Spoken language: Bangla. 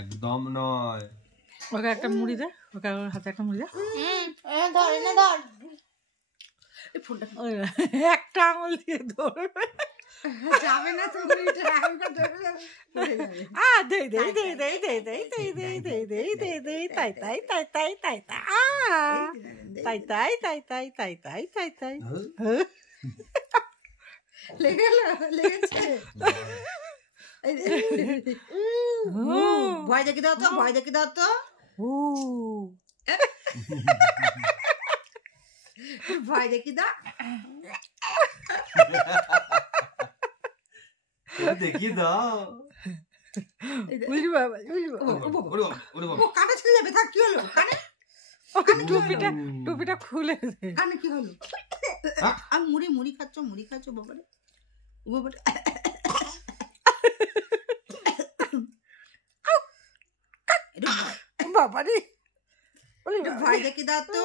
একদম নয়। ওকে একটা মুড়ি দে, ওকে হাতে একটা মুড়ি দে। ধর এনে ধর একটা আঙুল দিয়ে ধরবে, যাবে না তো মুড়িটা আঙুলটা ধরে যাবে দে দে দে দে দে দে দে দে দে দে দে দে তাই তাই তাই তাই তাই তাই তাই তাই তাই তাই তাই তাই তাই। লেগেছে ভয় দেখে দাও তো, ভয় দেখে দাও তো, ভয় দেখে দাও, দেখি দাও। কানে ছেড়ে যাবে, থাক কি হলো কানে, টুপিটা খুলে দে। কানে কি হলো? আমি মুড়ি খাচ্ছ বাবারে বাবারে ভয় দেখে দাও তো।